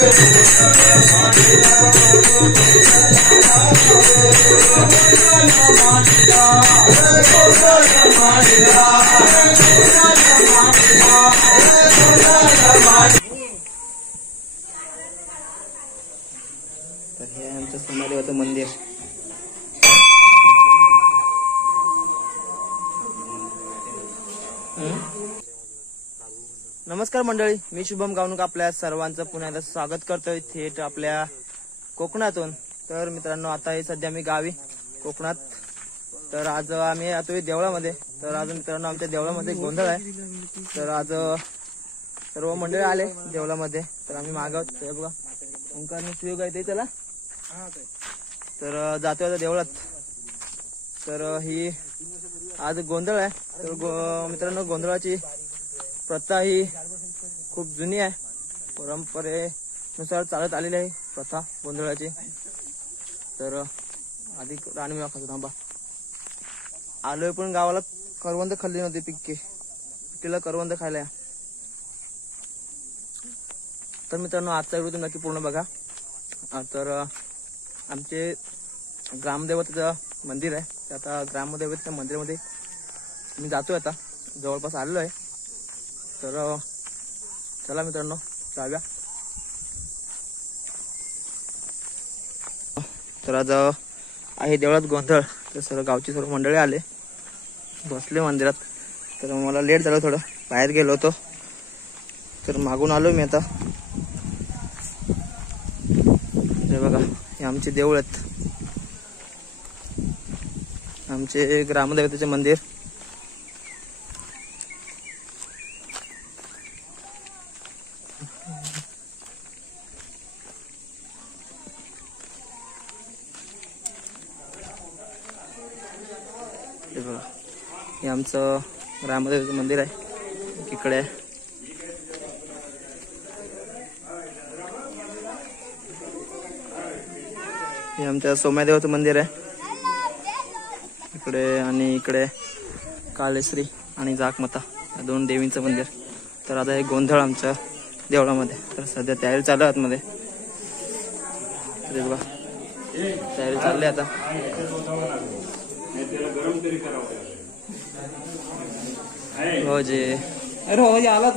तर हे आमचं सोमदेवाचं मंदिर. नमस्कार मंडळी, मी शुभम गावणूक आपल्या सर्वांचं पुन्हा एकदा स्वागत करतोय थेट आपल्या कोकणातून. तर मित्रांनो, आता हे सध्या मी गावी कोकणात. तर आज आम्ही आता देवळामध्ये. तर आज मित्रांनो आमच्या देवळामध्ये गोंधळ आहे. तर आज सर्व मंडळी आले देवळामध्ये. तर आम्ही मागवत हे बघा ओंकार सुयोग आहे ते त्याला. तर जातोय आता देवळात. तर ही आज गोंधळ आहे. तर मित्रांनो, गोंधळाची प्रथा ही खूप जुनी आहे. परंपरेनुसार चालत आलेली आहे प्रथा गोंधळाची. तर आधी राणी खातो थांबा. आलोय पण गावाला करवंद खाल्ली नव्हती. पिक्कीला करवंद खायला. तर मित्रांनो, आजचा व्हिडिओ तुम्ही नक्की पूर्ण बघा. तर आमचे ग्रामदेवतेचं मंदिर आहे. तर आता ग्रामदेवतेच्या मंदिरामध्ये मी जातोय. आता जवळपास आलेलो आहे. तर चला मित्रांनो जाऊया. तर आज आहे देवळात गोंधळ. तर सर्व गावची सर्व मंडळी आले, बसले मंदिरात. तर मला लेट झालं थोडं, बाहेर गेलो होतो. तर मागून आलो मी आता. हे बघा, हे आमचे देऊळ आहेत, आमचे ग्रामदेवतेचे मंदिर. हे बघा, हे आमचं ग्रामदेवतेचं मंदिर आहे. इकडे हे आमच्या सोमदेवाचं मंदिर आहे इकडे. आणि इकडे कालेश्री आणि जाकमाता या दोन देवींचं मंदिर. तर आता हे गोंधळ आमच्या देवळामध्ये. तर सध्या तयारी चालू आहे आतमध्ये. बघा तयारी चालली आता. हो जे अरे हो आलो.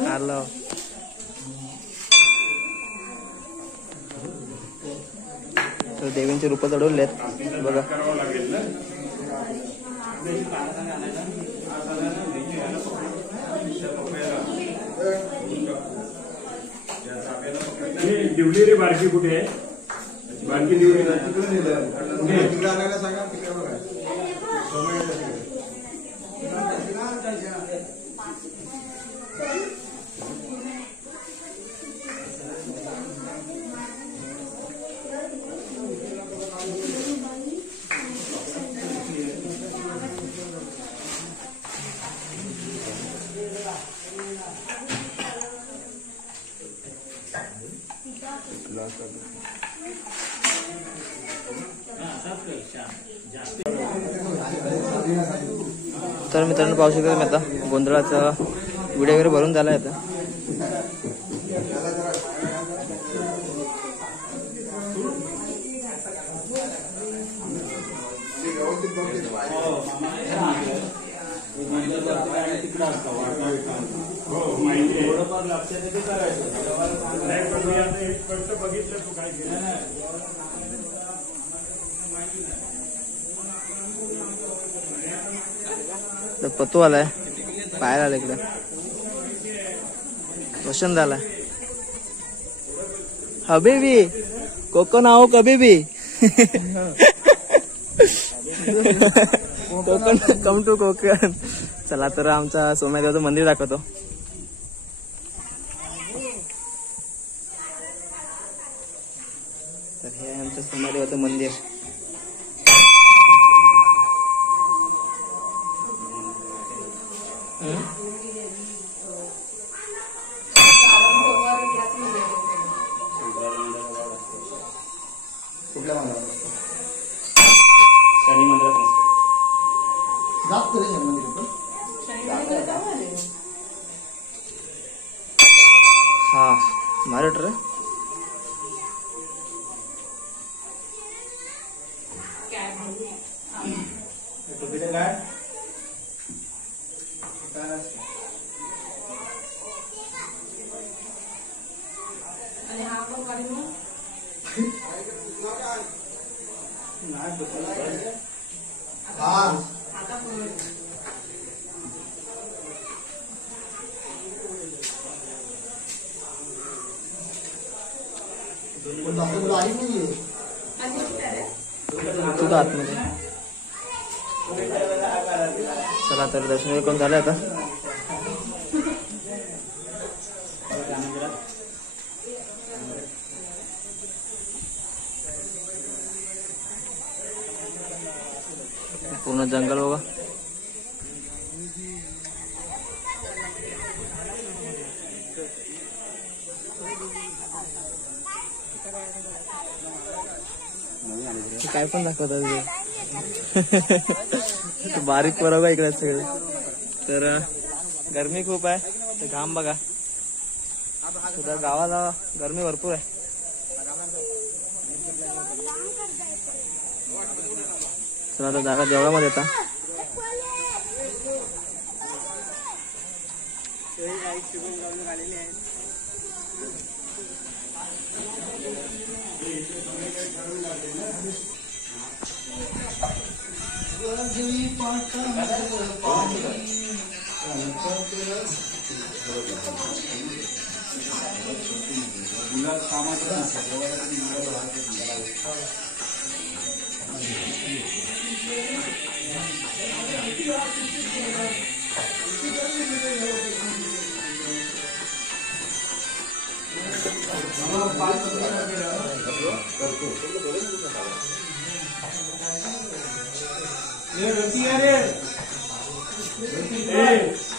तर देवींचे रूप चढवलेत बघा. दिवली रे बारकी कुठे आहे? बारकी दिवली तर मित्रांनो पाहू शकता मी आता गोंधळाचा व्हिडिओ वगैरे भरून झालाय आता. पतू आलाय, पाहायला आला इकडे. वसंत आलाय. हबीबी कोकण आओ कबीबी. Konkan come to Konkan. चला तर आमचा सोमदेवाचं मंदिर दाखवतो. तर हे आहे आमचं सोमदेवाचं मंदिर. कुठल्या मंदिरात असतो? शनी मंदिरात असतो. जात तरी शनी मंदिर पण हा महाराष्ट्र तुझं आतमध्ये चला तर दर्शन करून झालं आता. पूर्ण जंगल बघा. काय पण दाखवतात बारीक बरोबर इकडे सगळे. तर गरमी खूप आहे तर घाम बघा सुद्धा. गावाला गरमी भरपूर आहे. चला आता जागा देवळामध्ये येता.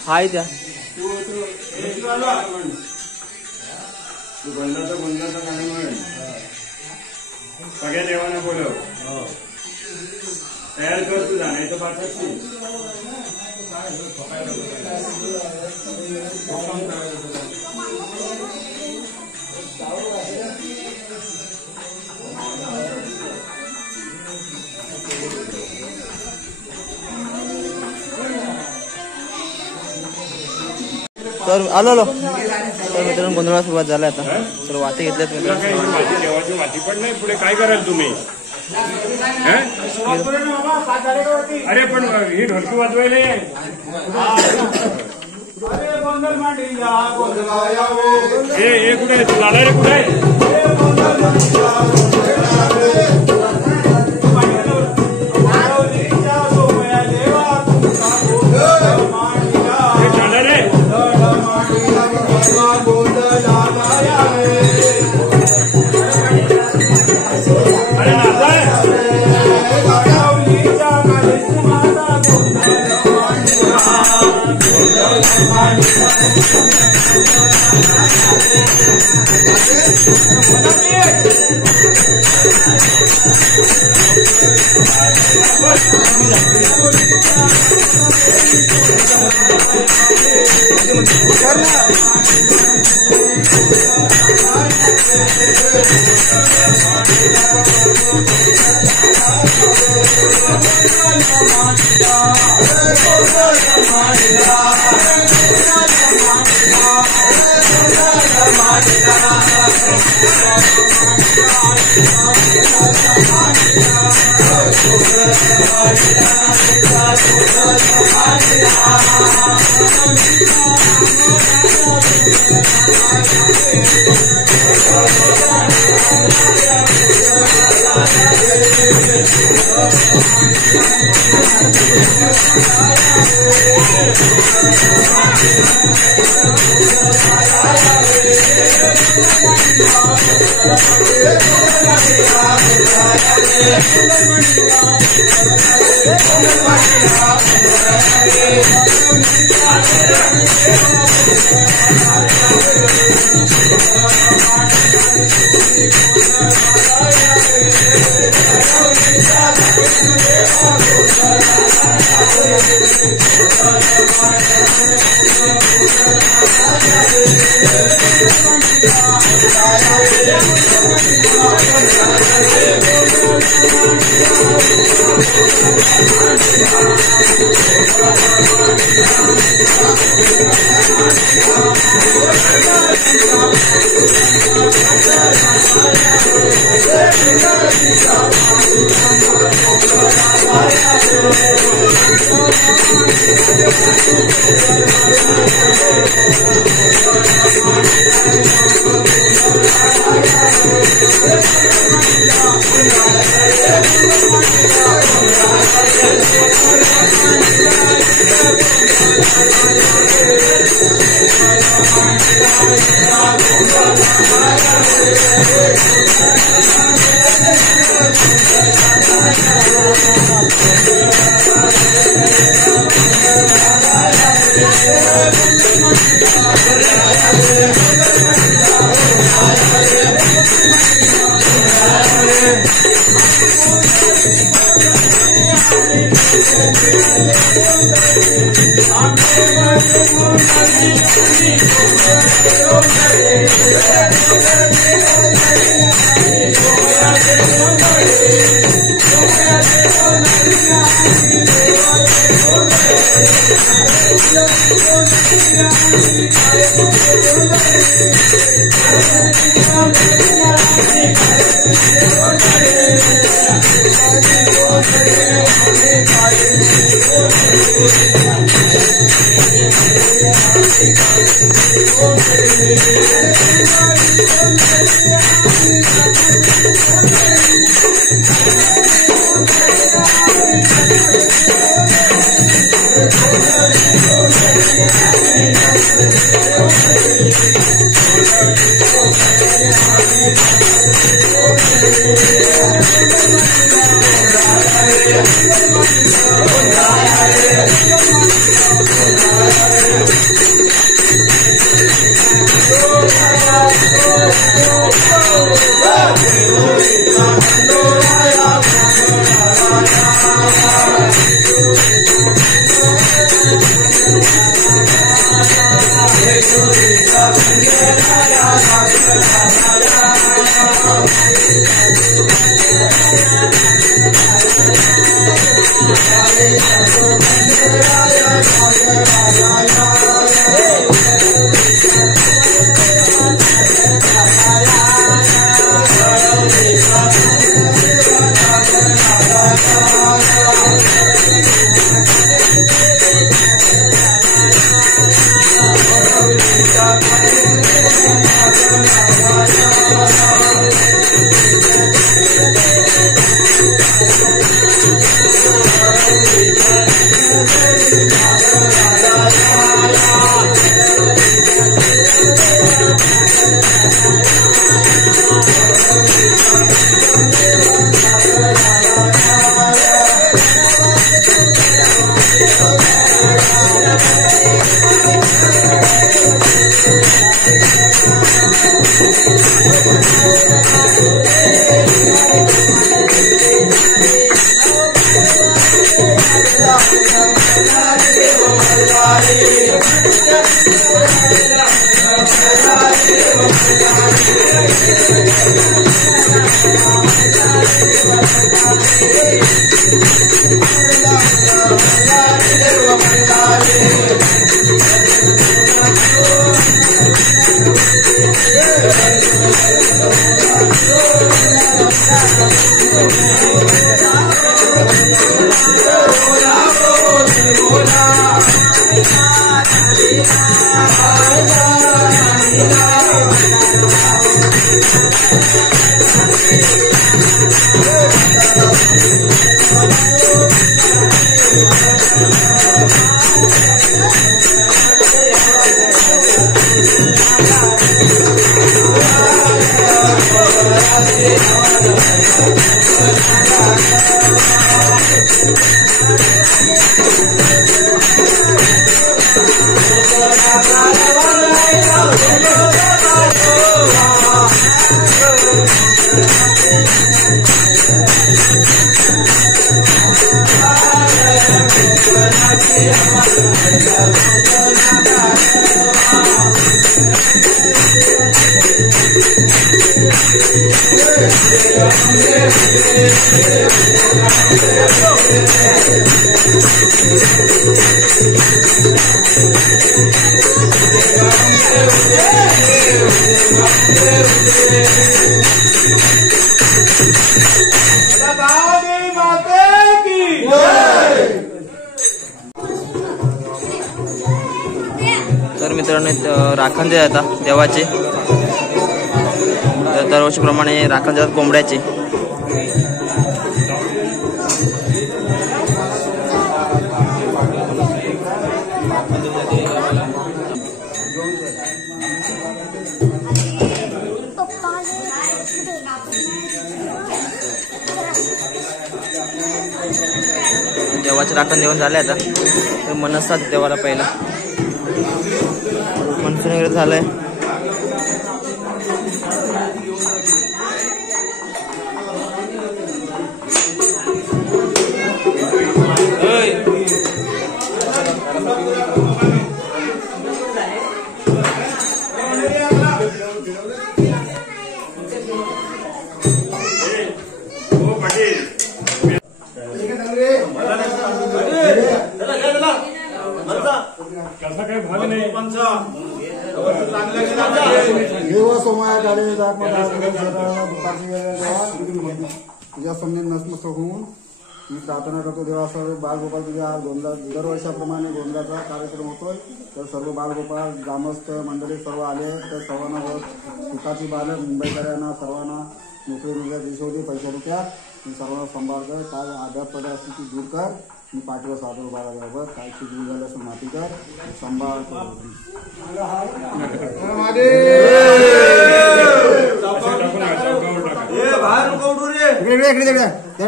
हाय त्या सगळ्या देवांना बोलव. तयार कर तुझा नाही तर पाठवशील. तर आलो तर मित्रांनो गोंधळाला सुरुवात झाला आता. तर वाती घेतल्यात मित्रांनो. देवाची वाती पण नाही पुढे काय कराल तुम्ही. अरे पण ही ढोलकी वाजवायला हे कुठे आहे. दादा रे कुठे आहे. Thank you. तर मित्रांनो राखण देत आता देवाचे, तर दरवर्षीप्रमाणे राखण देतात कोंबड्याचे. देवाचे राखण देऊन झाले आता, तर मनसतात देवाला पहिला मनसून वगैरे झालंय. देव सोमाया काळे तुझ्या समने नसमस्त होऊन मी प्रार्थना करतो. देवा सर्व बालगोपाल तुझ्या दरवर्षाप्रमाणे गोंधळाचा कार्यक्रम होतोय, तर सर्व बालगोपाल ग्रामस्थ मंडळी सर्व आले, तर सर्वांना सुखाची बालक मुंबईकरांना सर्वांना नोकरी मिळत दिशोधी पैसा रुपया मी सर्वांना सांभाळ कर. काय आधारपद असतील ती दूर कर. मी पाठीवर सादर बाळाबरोबर कायची दूर झालं असं माती कर सांभाळ कर.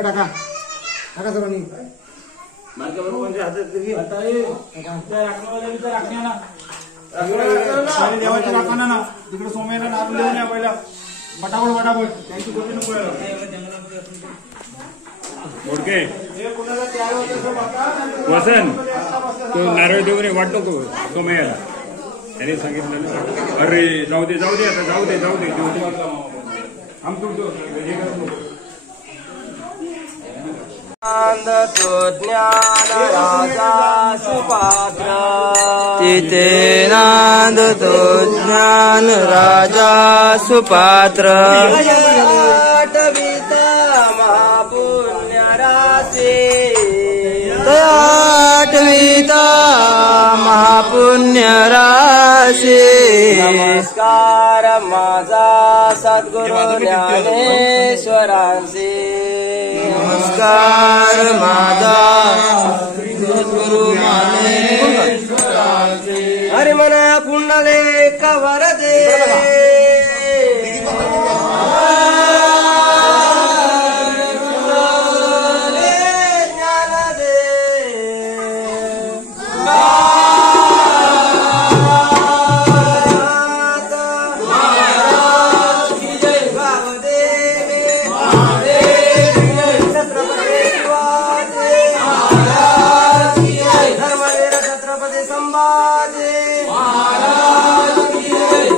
टाका टाका सर्वांनी देवाची राखा ना तिकडे सोम्याला नारून देऊन या पहिला फटाफट फटाफट त्यांची गोष्टी नको ओके वसन तो नारळ देऊन वाटतो तो सोमयाला त्याने सांगितलं ना. अरे जाऊ दे जाऊ दे आता जाऊ दे जाऊ दे आम तुमचं हे करू नको. ज्ञान राजा सुपात्र तिथे नांदतो ज्ञान राजा सुपात्र. आठविता महापुण्य राशी आठविता महापुण्य राशी. नमस्कार माझा सद्गुरु ज्ञानेश्वरांशी. नमस्कार माझा सद्गुरु ज्ञानेश्वरांशी. हरि मना पुंडले कवर दे संभाजी महाराज की जय.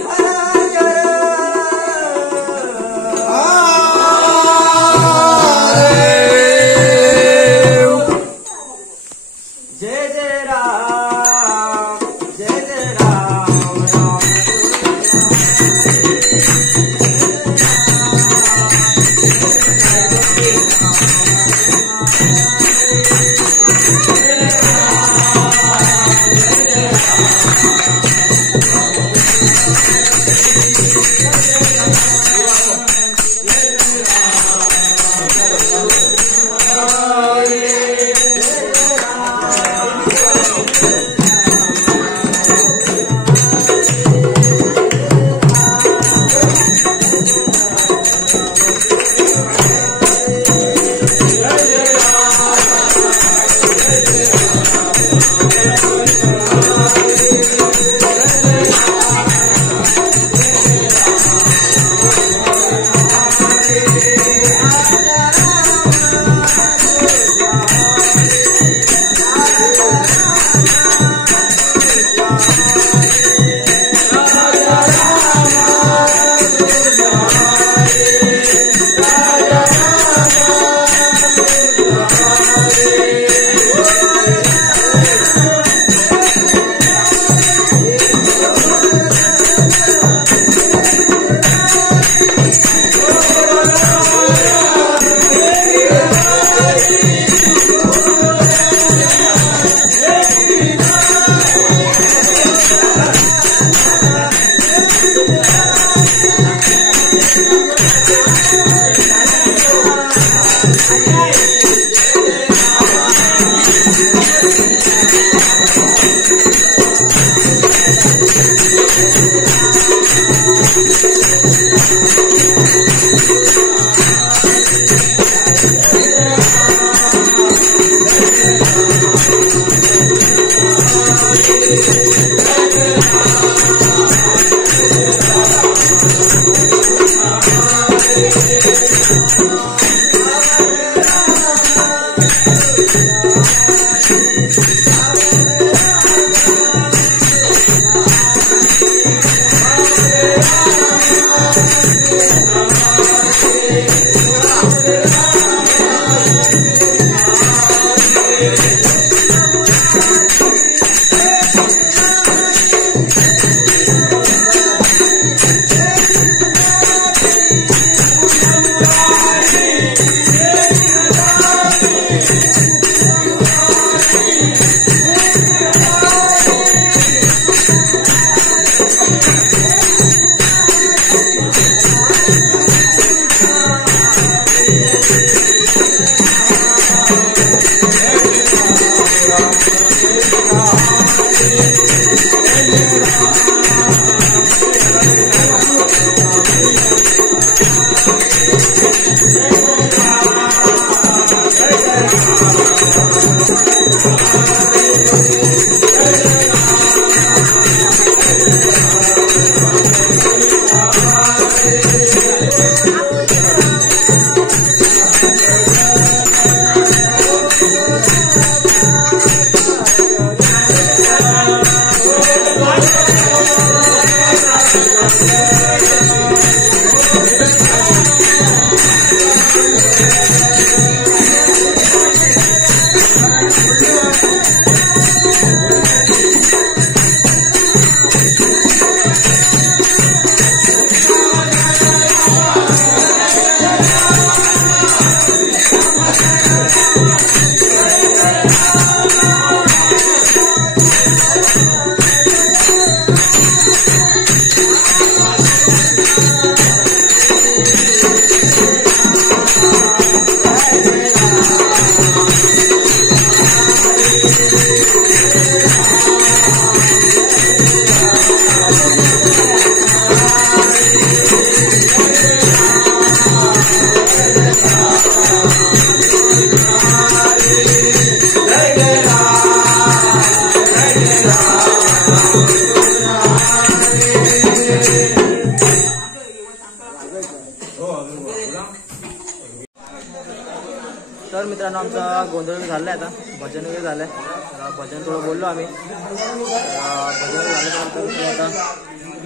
तर मित्रांनो आमचा गोंधळ झालाय आता भजन वगैरे झालंय तर भजन थोडं बोललो आम्ही भजन झाल्यानंतर आता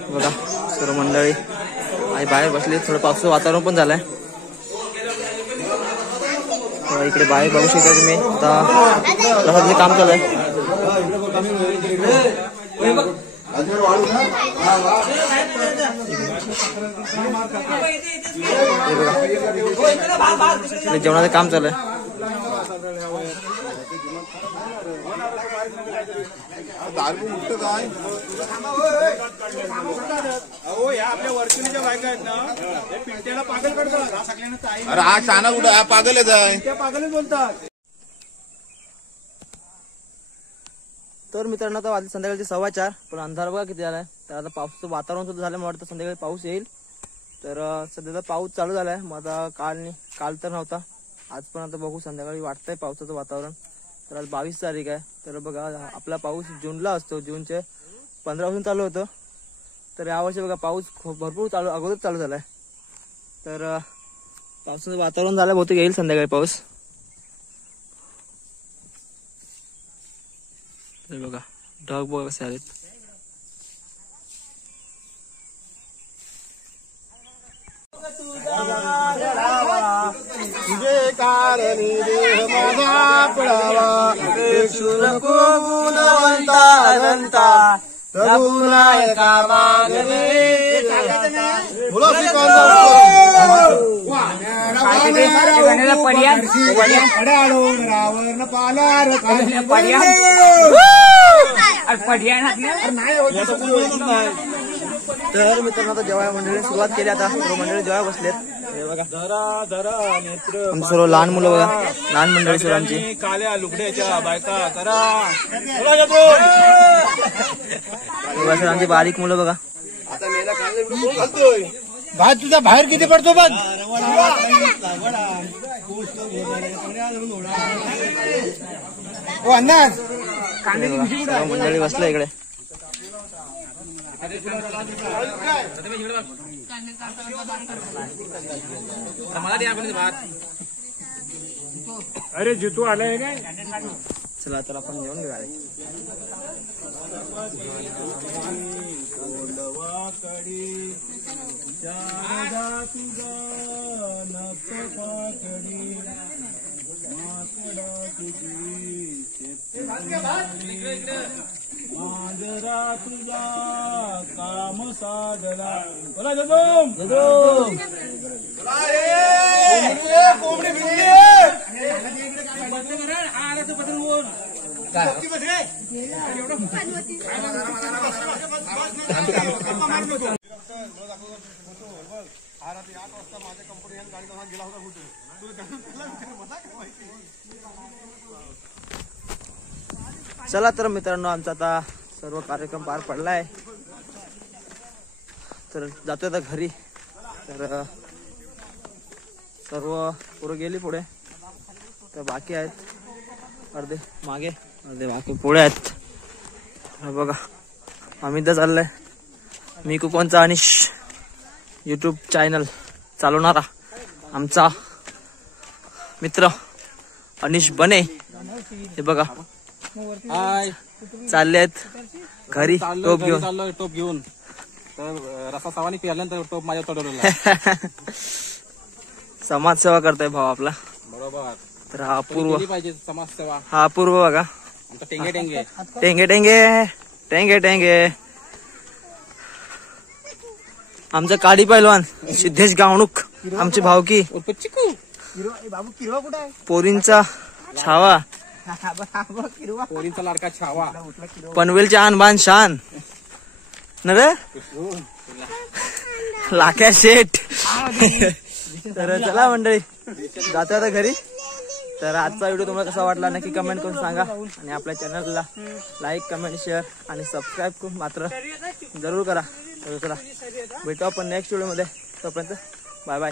बघा सर्व मंडळी आणि बाहेर बसली थोडं पावसाचं वातावरण पण झालंय तर इकडे बाहेर बघू शकता तुम्ही आता प्रसादचं काम चालू आहे जेवणाचं काम चालू आहे आपल्या वर्षणीच्या बायका आहेत ना ते पिंट्याला पागल करतात. अरे हा शाना कुठं हा पागलच आहे त्या पागलच बोलतात. तर मित्रांनो आता वाजले संध्याकाळचे 4:15 पण अंधार बघा किती झालाय तर आता पावसाचं वातावरण सुद्धा झालं मला वाटतं संध्याकाळी पाऊस येईल तर सध्या पाऊस चालू झालाय मग आता काल तर नव्हता आज पण आता बघू संध्याकाळी वाटतंय पावसाचं वातावरण तर आज 22 तारीख आहे तर बघा आपला पाऊस जूनला असतो जूनचे 15 पासून चालू होतं तर यावर्षी बघा पाऊस भरपूर अगोदर चालू झालाय तर पावसाचं वातावरण झालं बहुतेक येईल संध्याकाळी पाऊस तर बघा ढग बघा कसे आलेत तुझे कारणी देह माझा पडावा नको गुणवंता अनंता रघुनायका मागणे रावण पालार तर मित्रांनो आता जेव्हा मंडळी सुरुवात केली आता सर्व मंडळी जेव्हा बसलेत बघा सर्व लहान मुलं बघा लहान मंडळी सर्व आमची काल्या लुगड्याच्या बायका करा सर आमची बारीक मुलं बघा भात तुझा बाहेर किती पडतो बघ अंदाज सर्व मंडळी बसलं इकडे अरे जितू आलाय काय चला तर आपण जेवण घेऊया मांजरा तुझा काम साधला बोला चला तर मित्रांनो आमचा आता सर्व कार्यक्रम पार पडलाय तर जातोय आता घरी तर सर्व पुढे गेली पुढे तर बाकी आहेत अर्धे मागे अर्धे बाकी पुढे आहेत बघा अमित चाललंय मी कोणचा अनिश यूट्यूब चॅनल चालवणारा आमचा मित्र अनिश बने हे बघा चालले आहेत घरी टोप घेऊन तर रसा सवानी पिल्यानंतर टोप माझ्या चढवलेला समाजसेवा करताय भाऊ आपला बरोबर तर हा अपूर्व पाहिजे समाजसेवा हा अपूर्व बघा आमचा टेंगे टेंगे टेंगे टेंगे टेंगे टेंगे आमचा काडी पैलवान सिद्धेश गावणूक आमची भावकी चिकू पोरींचा छावा पोरींचा लाडका छावा पनवेलची आणबान शान न रे लाख्या शेठ तर चला मंडळी जातो आता घरी तर आजचा व्हिडिओ तुम्हाला कसा वाटला नक्की कमेंट करून सांगा आणि आपल्या चॅनलला लाईक कमेंट शेअर आणि सबस्क्राईब करून मात्र जरूर करा तर चला भेटू आपण नेक्स्ट व्हिडिओ मध्ये तोपर्यंत बाय बाय.